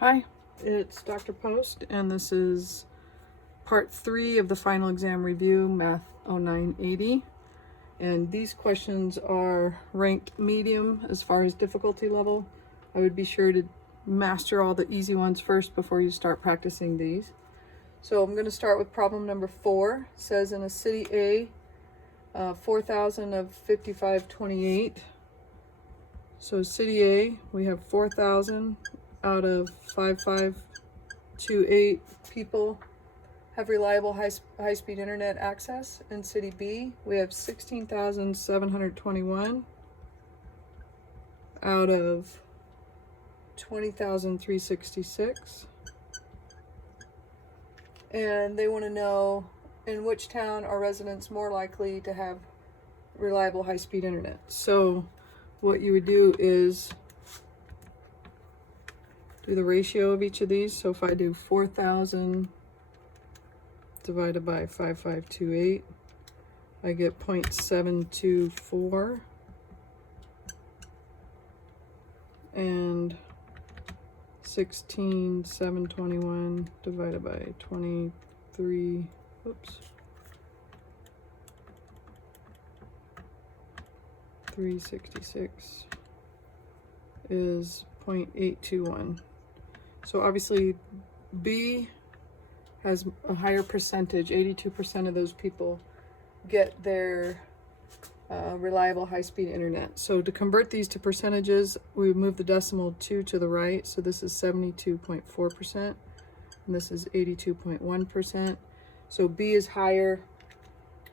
Hi, it's Dr. Post, and this is part 3 of the final exam review, Math 0980. And these questions are ranked medium as far as difficulty level. I would be sure to master all the easy ones first before you start practicing these. So I'm going to start with problem number 4. It says in a city A, 4,000 of 5528. So city A, we have 4,000 out of 5528 people have reliable high-speed internet access. In city B, we have 16,721 out of 20,366. And they want to know in which town are residents more likely to have reliable high-speed internet. So what you would do is do the ratio of each of these. So if I do 4,000 divided by 5528, I get 0.724. And 16,721 divided by 23, oops, 366 is 0.821. So obviously B has a higher percentage. 82% of those people get their reliable high-speed internet. So to convert these to percentages, we move the decimal 2 to the right. So this is 72.4%, and this is 82.1%. So B is higher,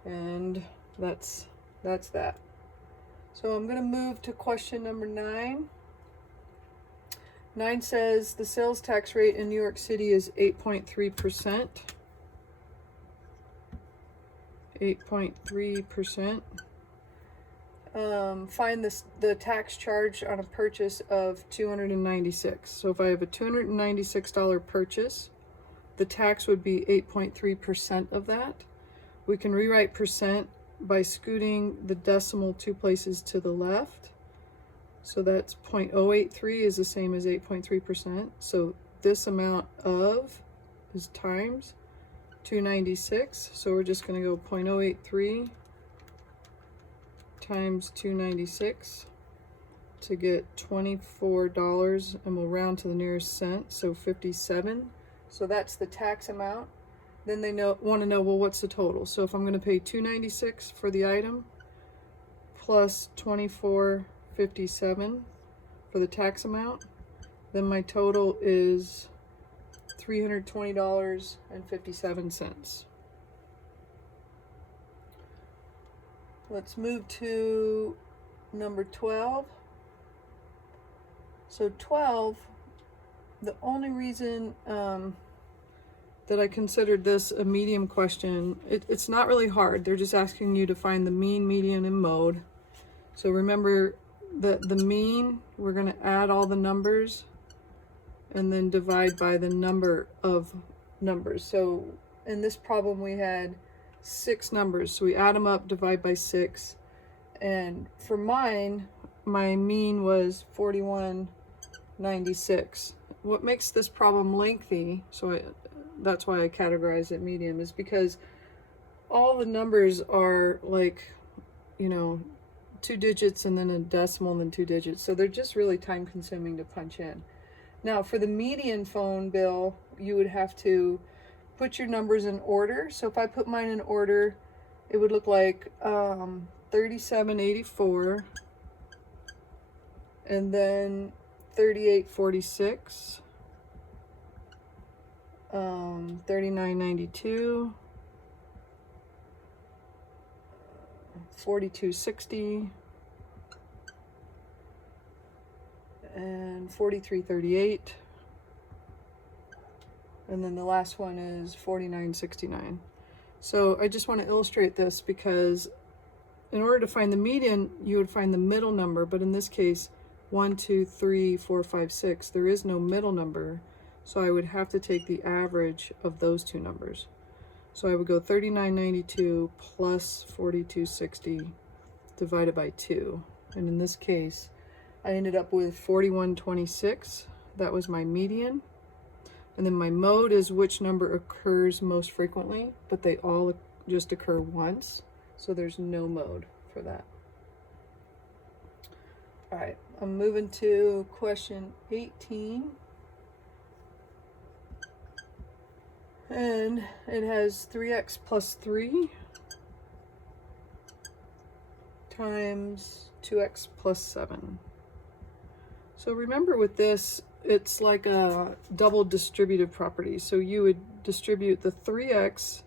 and that's that. So I'm going to move to question number 9. 9 says the sales tax rate in New York City is 8.3%. 8.3%. Find the tax charge on a purchase of $296. So if I have a $296 purchase, the tax would be 8.3% of that. We can rewrite percent by scooting the decimal 2 places to the left. So that's 0.083 is the same as 8.3%. So this amount of is times 296. So we're just going to go 0.083 times 296 to get $24, and we'll round to the nearest cent, so 57. So that's the tax amount. Then they want to know, well, what's the total? So if I'm going to pay $296 for the item plus $24.57 for the tax amount, then my total is $320.57. Let's move to number 12. So 12, the only reason that I considered this a medium question, it's not really hard. They're just asking you to find the mean, median, and mode. So remember that the mean, we're going to add all the numbers and then divide by the number of numbers. So in this problem we had 6 numbers, so we add them up, divide by 6, and for mine, my mean was 4196. What makes this problem lengthy, that's why I categorize it medium, is because all the numbers are like, 2 digits and then a decimal and then 2 digits, so they're just really time consuming to punch in. Now for the median phone bill, you would have to put your numbers in order. So if I put mine in order, it would look like 3784, and then 3846, 3992, 4260, and 4338. And then the last one is 4969. So I just want to illustrate this because in order to find the median, you would find the middle number, but in this case, 1, 2, 3, 4, 5, 6, there is no middle number, so I would have to take the average of those 2 numbers. So I would go 3992 plus 4260 divided by 2, and in this case, I ended up with 4126. That was my median. And then my mode is which number occurs most frequently, but they all just occur once. So there's no mode for that. All right, I'm moving to question 18. And it has 3x plus 3 times 2x plus 7. So remember with this, it's like a double distributive property. So you would distribute the 3x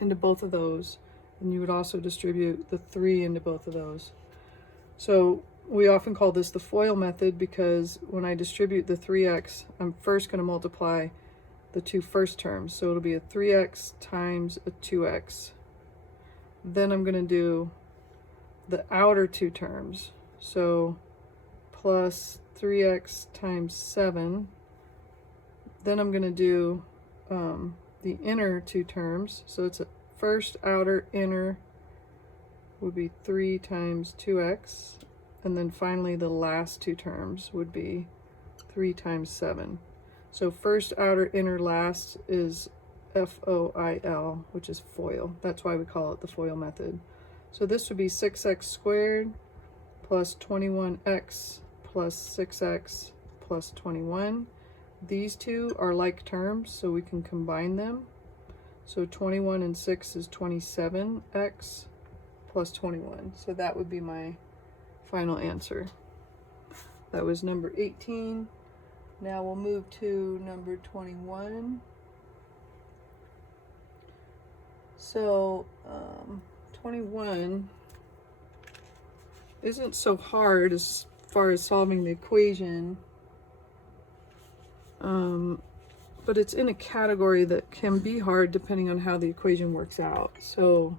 into both of those, and you would also distribute the 3 into both of those. So we often call this the FOIL method because when I distribute the 3x, I'm first going to multiply the two first terms. So it'll be a 3x times a 2x. Then I'm going to do the outer two terms. So plus 3x times 7. Then I'm going to do the inner two terms. So it's a first, outer, inner would be 3 times 2x. And then finally the last two terms would be 3 times 7. So first, outer, inner, last is FOIL, which is FOIL. That's why we call it the FOIL method. So this would be 6x squared plus 21x plus 6x plus 21. These two are like terms, so we can combine them. So 21 and 6 is 27x plus 21. So that would be my final answer. That was number 18. Now we'll move to number 21. So 21 isn't so hard as far as solving the equation, but it's in a category that can be hard depending on how the equation works out. So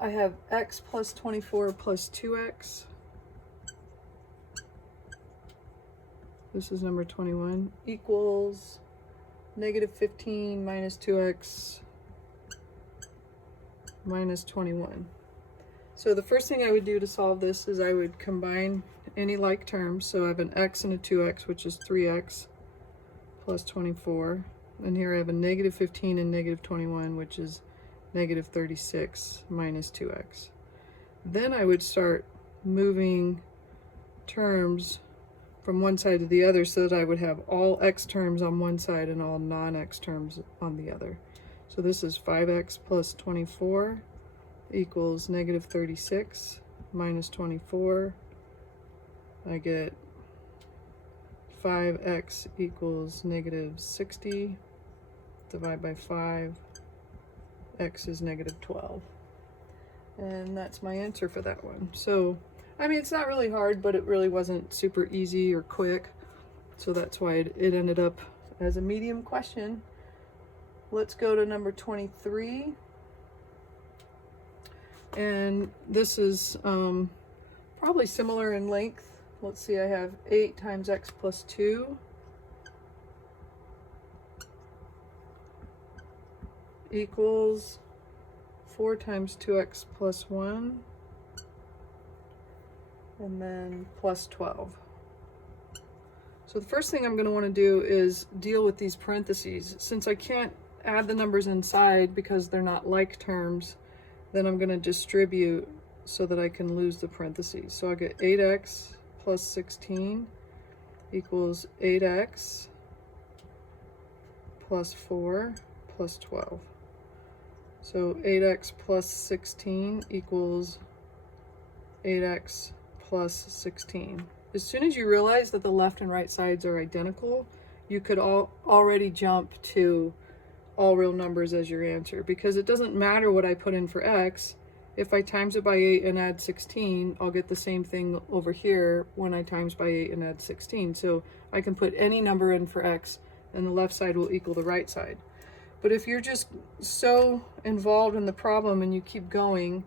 I have x plus 24 plus 2x. This is number 21, equals negative 15 minus 2x minus 21. So the first thing I would do to solve this is I would combine any like terms. So I have an x and a 2x, which is 3x plus 24. And here I have a negative 15 and negative 21, which is negative 36 minus 2x. Then I would start moving terms from one side to the other so that I would have all x terms on one side and all non-x terms on the other. So this is 5x plus 24 equals negative 36 minus 24. I get 5x equals negative 60. Divide by 5. X is negative 12. And that's my answer for that one. So I mean, it's not really hard, but it really wasn't super easy or quick. So that's why it ended up as a medium question. Let's go to number 23. And this is probably similar in length. Let's see, I have 8 times x plus 2 equals 4 times 2x plus 1. And then plus 12. So the first thing I'm going to want to do is deal with these parentheses. Since I can't add the numbers inside because they're not like terms, then I'm going to distribute so that I can lose the parentheses. So I get 8x plus 16 equals 8x plus 4 plus 12. So 8x plus 16 equals 8x plus 16. As soon as you realize that the left and right sides are identical, you could already jump to all real numbers as your answer, because it doesn't matter what I put in for x. If I times it by 8 and add 16, I'll get the same thing over here when I times by 8 and add 16. So I can put any number in for x and the left side will equal the right side. But if you're just so involved in the problem and you keep going,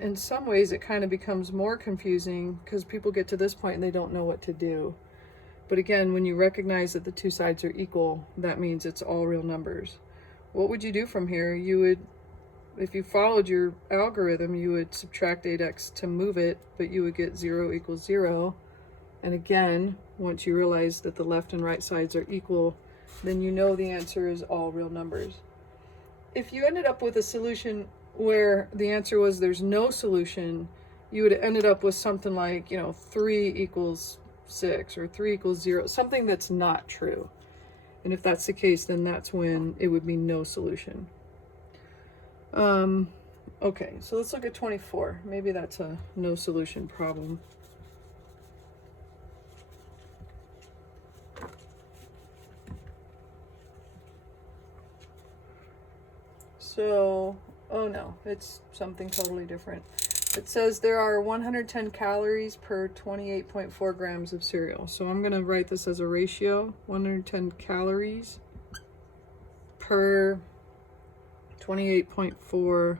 in some ways it kind of becomes more confusing because people get to this point and they don't know what to do. But again, when you recognize that the two sides are equal, that means it's all real numbers. What would you do from here? You would, if you followed your algorithm, you would subtract 8x to move it, but you would get 0 equals 0. And again, once you realize that the left and right sides are equal, then you know the answer is all real numbers. If you ended up with a solution where the answer was there's no solution, you would have ended up with something like, 3 equals 6 or 3 equals 0, something that's not true. And if that's the case, then that's when it would be no solution. Okay, so let's look at 24. Maybe that's a no solution problem. So, oh no, it's something totally different. It says there are 110 calories per 28.4 grams of cereal. So I'm going to write this as a ratio, 110 calories per 28.4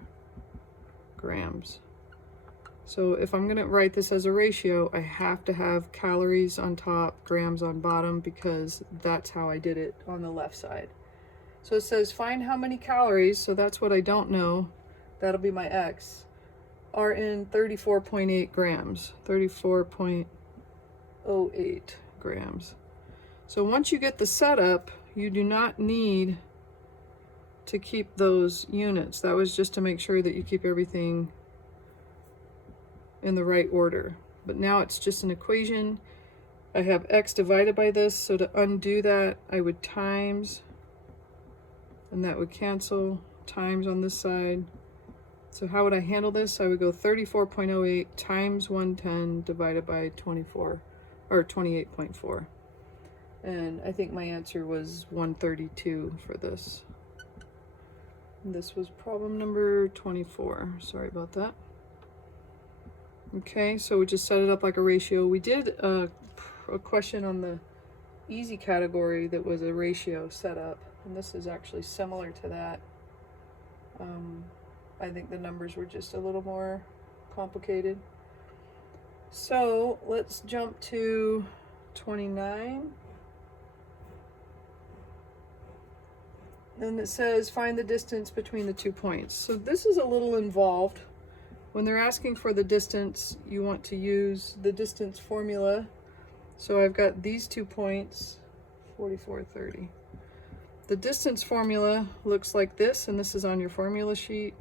grams. So if I'm going to write this as a ratio, I have to have calories on top, grams on bottom, because that's how I did it on the left side. So it says find how many calories, so that's what I don't know, that'll be my x, are in 34.8 grams, 34.08 grams. So once you get the setup, you do not need to keep those units. That was just to make sure that you keep everything in the right order. But now it's just an equation. I have x divided by this, so to undo that, I would times, and that would cancel, times on this side. So how would I handle this? I would go 34.08 times 110 divided by 24, or 28.4. And I think my answer was 132 for this. And this was problem number 24. Sorry about that. Okay, so we just set it up like a ratio. We did a question on the easy category that was a ratio setup, and this is actually similar to that. I think the numbers were just a little more complicated. So let's jump to 29. And it says find the distance between the 2 points. So this is a little involved. When they're asking for the distance, you want to use the distance formula. So I've got these 2 points, 44, 30. The distance formula looks like this, and this is on your formula sheet.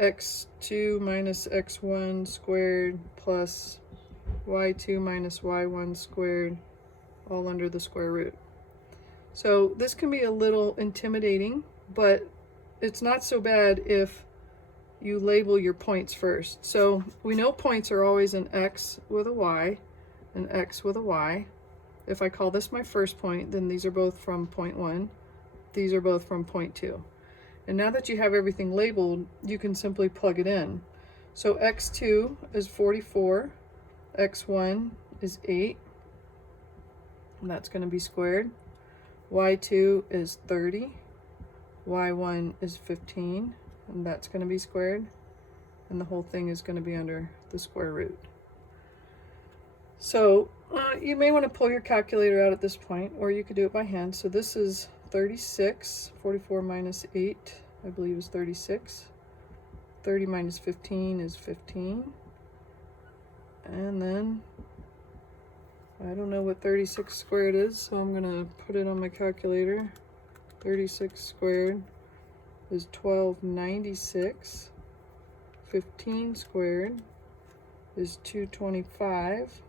x2 minus x1 squared plus y2 minus y1 squared, all under the square root. So this can be a little intimidating, but it's not so bad if you label your points first. So we know points are always an x with a y, an x with a y. If I call this my first point, then these are both from point 1. These are both from point 2. And now that you have everything labeled, you can simply plug it in. So x2 is 44, x1 is 8, and that's going to be squared. y2 is 30, y1 is 15, and that's going to be squared. And the whole thing is going to be under the square root. So you may want to pull your calculator out at this point, or you could do it by hand. So this is 36, 44 minus 8, I believe is 36. 30 minus 15 is 15. And then, I don't know what 36 squared is, so I'm going to put it on my calculator. 36 squared is 1296. 15 squared is 225.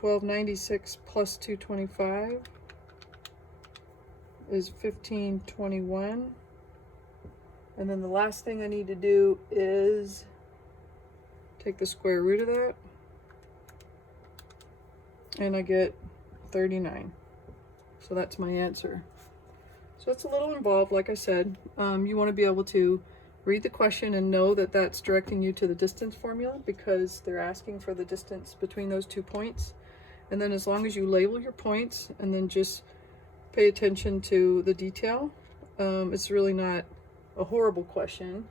1296 plus 225 is 1521. And then the last thing I need to do is take the square root of that, and I get 39. So that's my answer. So it's a little involved, like I said. You want to be able to read the question and know that that's directing you to the distance formula, because they're asking for the distance between those 2 points. And then as long as you label your points and then just pay attention to the detail, it's really not a horrible question,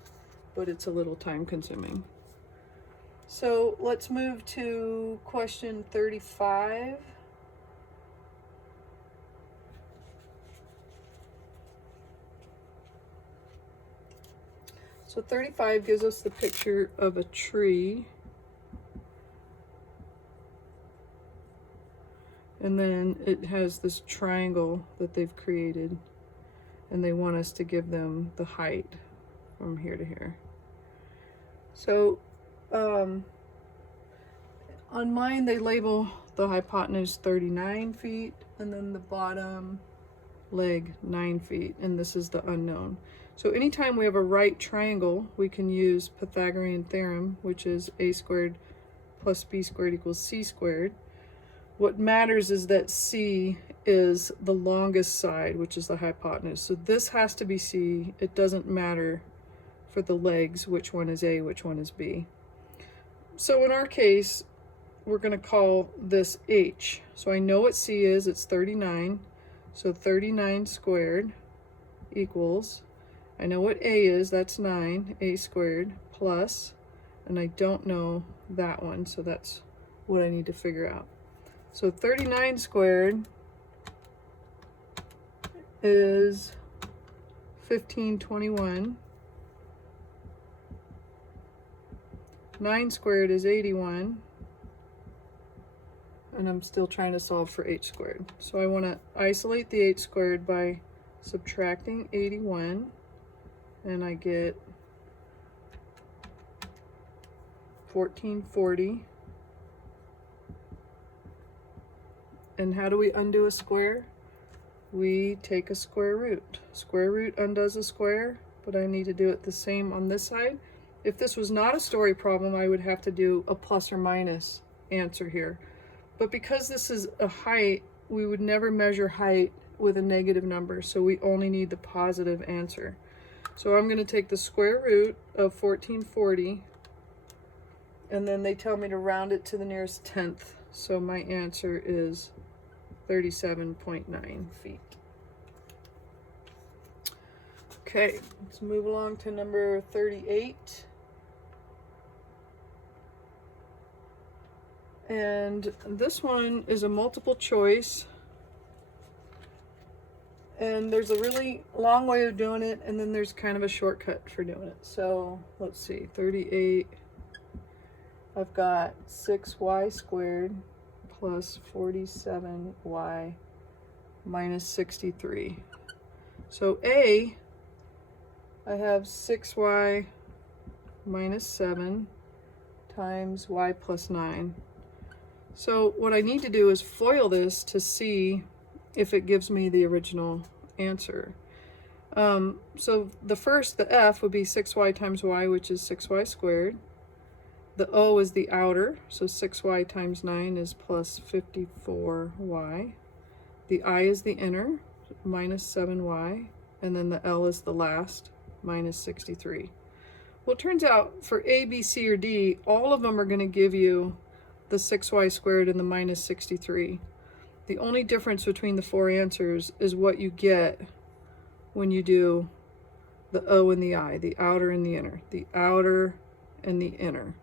but it's a little time consuming. So let's move to question 35. So 35 gives us the picture of a tree. And then it has this triangle that they've created, and they want us to give them the height from here to here. So on mine, they label the hypotenuse 39 feet, and then the bottom leg 9 feet, and this is the unknown. So anytime we have a right triangle, we can use Pythagorean theorem, which is a squared plus b squared equals c squared. What matters is that c is the longest side, which is the hypotenuse. So this has to be c. It doesn't matter for the legs which one is a, which one is b. So in our case, we're going to call this h. So I know what c is. It's 39. So 39 squared equals, I know what a is, that's 9, a squared, plus, and I don't know that one, so that's what I need to figure out. So 39 squared is 1521. 9 squared is 81. And I'm still trying to solve for h squared. So I want to isolate the h squared by subtracting 81, and I get 1440. And how do we undo a square? We take a square root. Square root undoes a square, but I need to do it the same on this side. If this was not a story problem, I would have to do a plus or minus answer here. But because this is a height, we would never measure height with a negative number, so we only need the positive answer. So I'm going to take the square root of 1440, and then they tell me to round it to the nearest tenth, so my answer is 37.9 feet. Okay, let's move along to number 38. And this one is a multiple choice, and there's a really long way of doing it, and then there's kind of a shortcut for doing it. So let's see, 38, I've got 6y squared plus 47y minus 63. So A, I have 6y minus 7 times y plus 9. So what I need to do is FOIL this to see if it gives me the original answer. So the F would be 6y times y, which is 6y squared. The O is the outer, so 6y times 9 is plus 54y. The I is the inner, minus 7y. And then the L is the last, minus 63. Well, it turns out for A, B, C, or D, all of them are going to give you the 6y squared and the minus 63. The only difference between the four answers is what you get when you do the O and the I, the outer and the inner, the outer and the inner.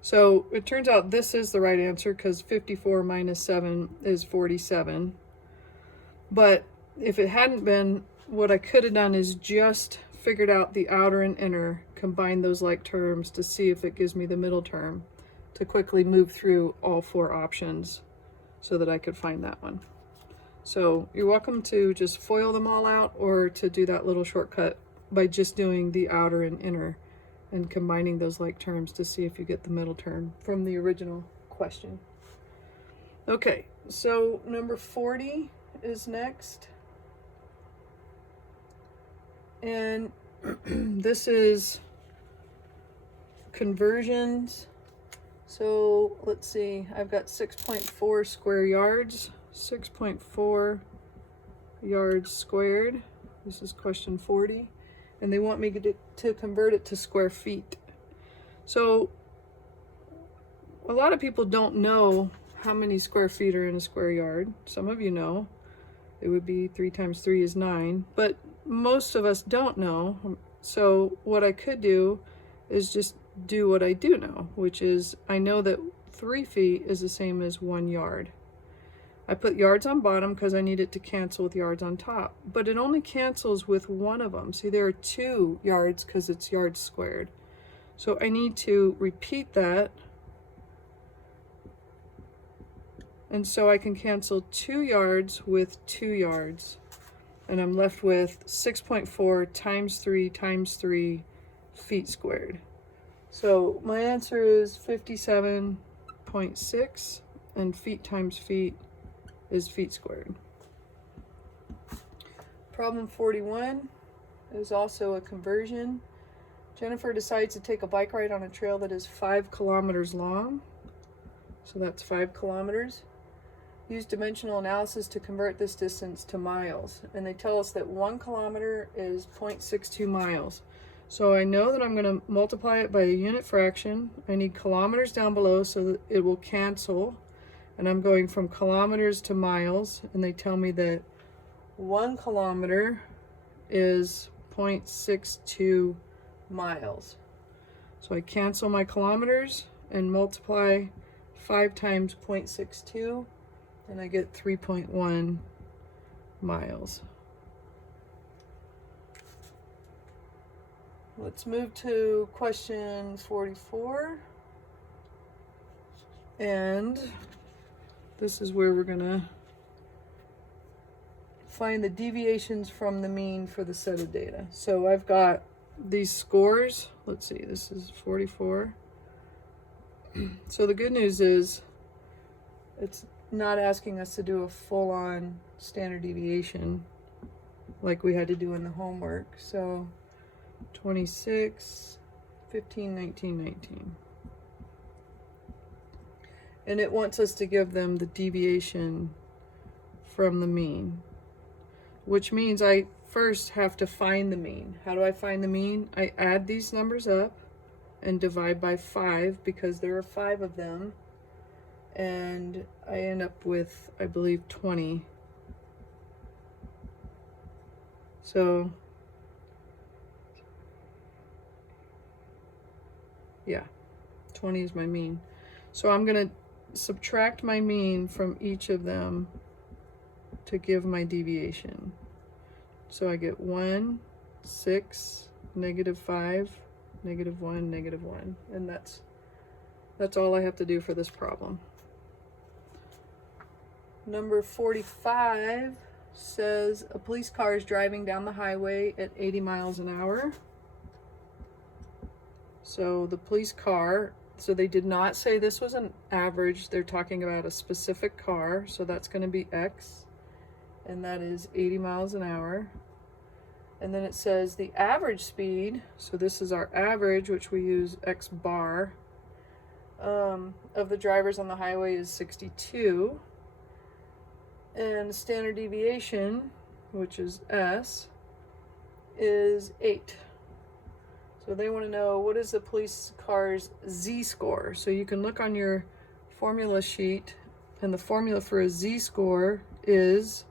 So it turns out this is the right answer because 54 minus 7 is 47. But if it hadn't been, what I could have done is just figured out the outer and inner, combine those like terms to see if it gives me the middle term, to quickly move through all four options so that I could find that one. So you're welcome to just FOIL them all out, or to do that little shortcut by just doing the outer and inner and combining those like terms to see if you get the middle term from the original question. Okay, so number 40 is next. And this is conversions. So let's see, I've got 6.4 square yards, 6.4 yards squared. This is question 40. And they want me to convert it to square feet. So a lot of people don't know how many square feet are in a square yard. Some of you know. It would be 3 times 3 is 9. But most of us don't know. So what I could do is just do what I do know, which is I know that 3 feet is the same as 1 yard. I put yards on bottom because I need it to cancel with yards on top, but it only cancels with one of them. See, there are 2 yards because it's yards squared. So I need to repeat that And so I can cancel 2 yards with 2 yards. And I'm left with 6.4 times 3 times 3 feet squared. So my answer is 57.6, and feet times feet is feet squared. Problem 41 is also a conversion. Jennifer decides to take a bike ride on a trail that is 5 kilometers long. So that's 5 kilometers. Use dimensional analysis to convert this distance to miles. And they tell us that 1 kilometer is 0.62 miles. So I know that I'm going to multiply it by a unit fraction. I need kilometers down below so that it will cancel. And I'm going from kilometers to miles. And they tell me that 1 kilometer is 0.62 miles. So I cancel my kilometers and multiply 5 times 0.62, and I get 3.1 miles. Let's move to question 44. And this is where we're gonna find the deviations from the mean for the set of data. So I've got these scores. Let's see, this is 44. So the good news is it's not asking us to do a full-on standard deviation like we had to do in the homework. So 26, 15, 19, 19. And it wants us to give them the deviation from the mean, which means I first have to find the mean. How do I find the mean? I add these numbers up and divide by 5 because there are 5 of them. And I end up with, I believe, 20. So, yeah, 20 is my mean. So I'm going to subtract my mean from each of them to give my deviation. So I get 1, 6, -5, -1, -1. And that's all I have to do for this problem. Number 45 says a police car is driving down the highway at 80 miles an hour. So the police car, so they did not say this was an average. They're talking about a specific car. So that's going to be X, and that is 80 miles an hour. And then it says the average speed, so this is our average, which we use X bar, of the drivers on the highway is 62. And standard deviation, which is S, is 8. So they want to know, what is the police car's Z-score? So you can look on your formula sheet, and the formula for a Z-score is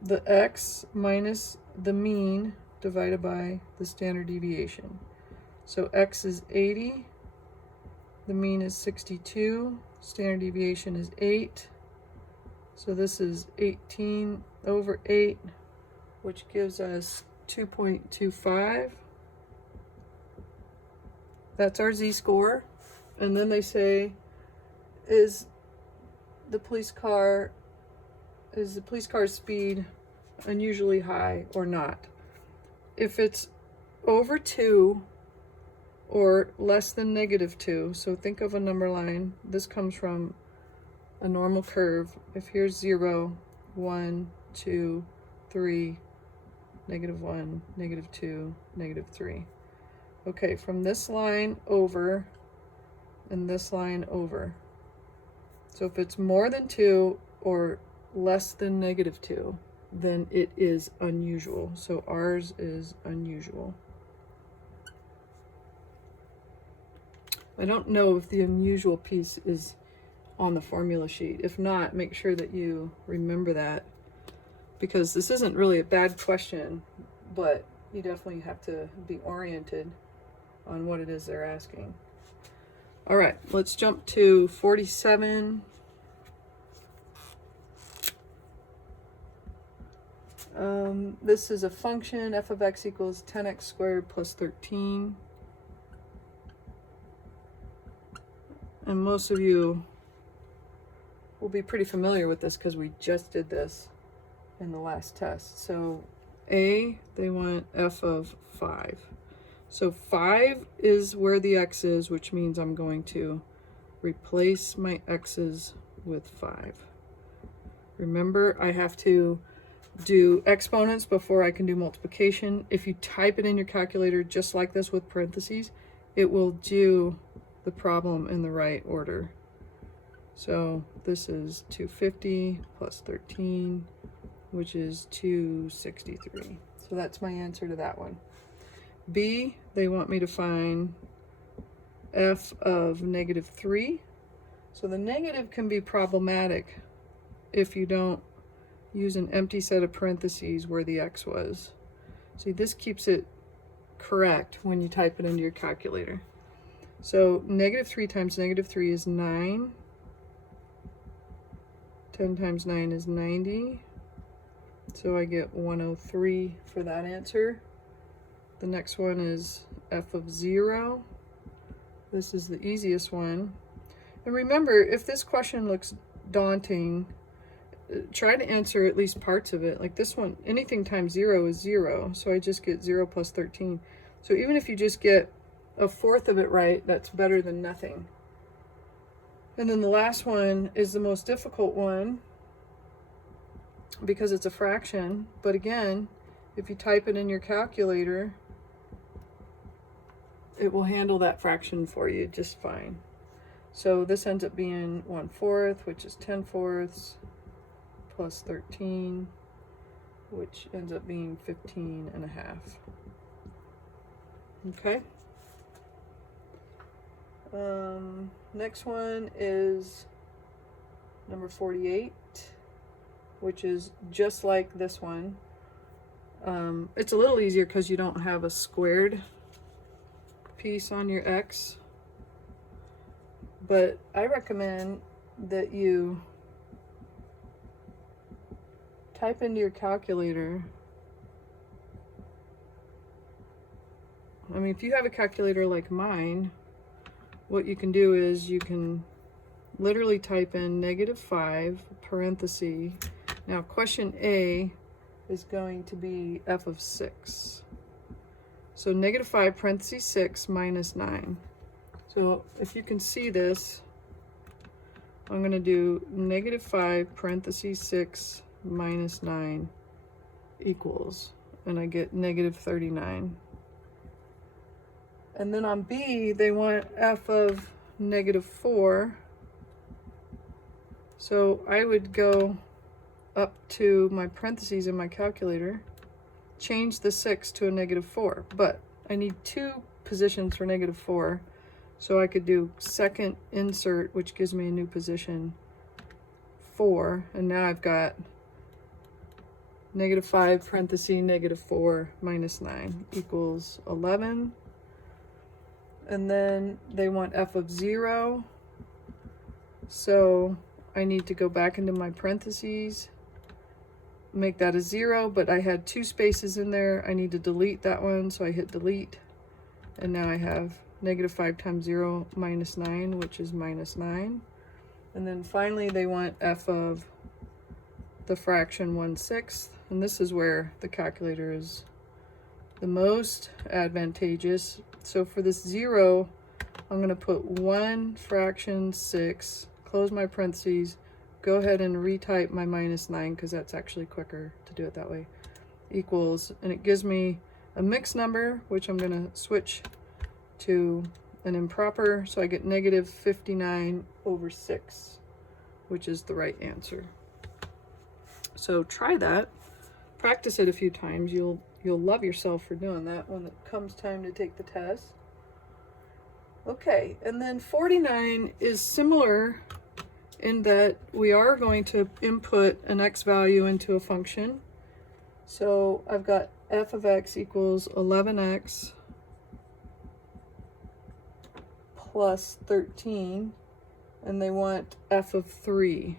the X minus the mean divided by the standard deviation. So X is 80, the mean is 62, standard deviation is 8. So this is 18 over 8, which gives us 2.25. That's our Z-score. And then they say, is the police car's speed unusually high or not? If it's over 2 or less than -2, so think of a number line. This comes from a normal curve. If here's 0, 1, 2, 3, -1, -2, -3. Okay, from this line over and this line over. So if it's more than 2 or less than -2, then it is unusual. So ours is unusual. I don't know if the unusual piece is on the formula sheet. If not, make sure that you remember that, because this isn't really a bad question, but you definitely have to be oriented on what it is they're asking. All right, let's jump to 47. This is a function, f of x equals 10x squared plus 13. And most of you will be pretty familiar with this because we just did this in the last test. So A, they want f of 5. So 5 is where the x is, which means I'm going to replace my x's with 5. Remember, I have to do exponents before I can do multiplication. If you type it in your calculator just like this with parentheses, it will do the problem in the right order. So this is 250 plus 13, which is 263. So that's my answer to that one. B, they want me to find f of -3. So the negative can be problematic if you don't use an empty set of parentheses where the x was. See, this keeps it correct when you type it into your calculator. So -3 times -3 is 9. 10 times 9 is 90. So I get 103 for that answer. The next one is f of 0. This is the easiest one. And remember, if this question looks daunting, try to answer at least parts of it. Like this one, anything times 0 is 0. So I just get 0 plus 13. So even if you just get a fourth of it right, that's better than nothing. And then the last one is the most difficult one because it's a fraction. But again, if you type it in your calculator, it will handle that fraction for you just fine. So this ends up being 1/4, which is 10/4, plus 13, which ends up being 15.5. Okay. Next one is number 48, which is just like this one. It's a little easier because you don't have a squared piece on your x, but I recommend that you type into your calculator. I mean, if you have a calculator like mine, what you can do is you can literally type in -5 parenthesis. Now question A is going to be f of 6. So -5 parenthesis 6 minus 9. So if you can see this, I'm going to do -5 parenthesis 6 minus 9 equals, and I get -39. And then on B, they want f of -4. So I would go up to my parentheses in my calculator, change the 6 to a -4, but I need 2 positions for -4. So I could do second insert, which gives me a new position, 4, and now I've got -5 parenthesis -4 minus 9 equals 11. And then they want f of 0. So I need to go back into my parentheses, make that a 0, but I had 2 spaces in there. I need to delete that one, so I hit delete. And now I have -5 times 0 minus 9, which is -9. And then finally they want f of the fraction 1/6. And this is where the calculator is the most advantageous. So for this 0, I'm going to put 1 fraction 6, close my parentheses, go ahead and retype my -9 because that's actually quicker to do it that way, equals, and it gives me a mixed number, which I'm going to switch to an improper, so I get -59/6, which is the right answer. So try that, practice it a few times. You'll love yourself for doing that when it comes time to take the test. Okay, and then 49 is similar in that we are going to input an x value into a function. So I've got f of x equals 11x plus 13, and they want f of 3.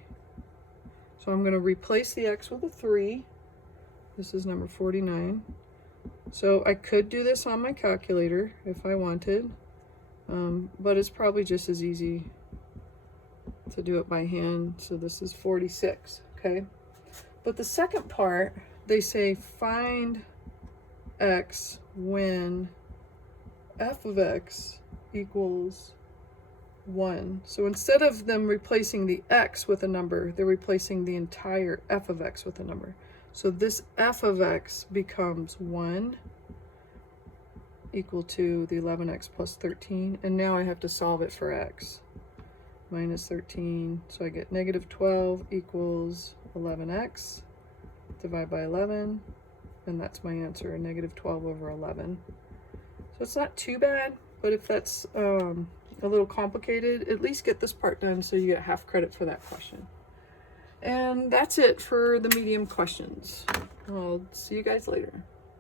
So I'm going to replace the x with a 3. This is number 49. So I could do this on my calculator if I wanted, but it's probably just as easy to do it by hand. So this is 46, okay? But the second part, they say find x when f of x equals 1. So instead of them replacing the x with a number, they're replacing the entire f of x with a number. So this f of x becomes 1 equal to the 11x plus 13. And now I have to solve it for x. Minus 13. So I get negative 12 equals 11x. Divide by 11. And that's my answer, negative 12 over 11. So it's not too bad, but if that's a little complicated, at least get this part done so you get half credit for that question. And that's it for the medium questions. I'll see you guys later.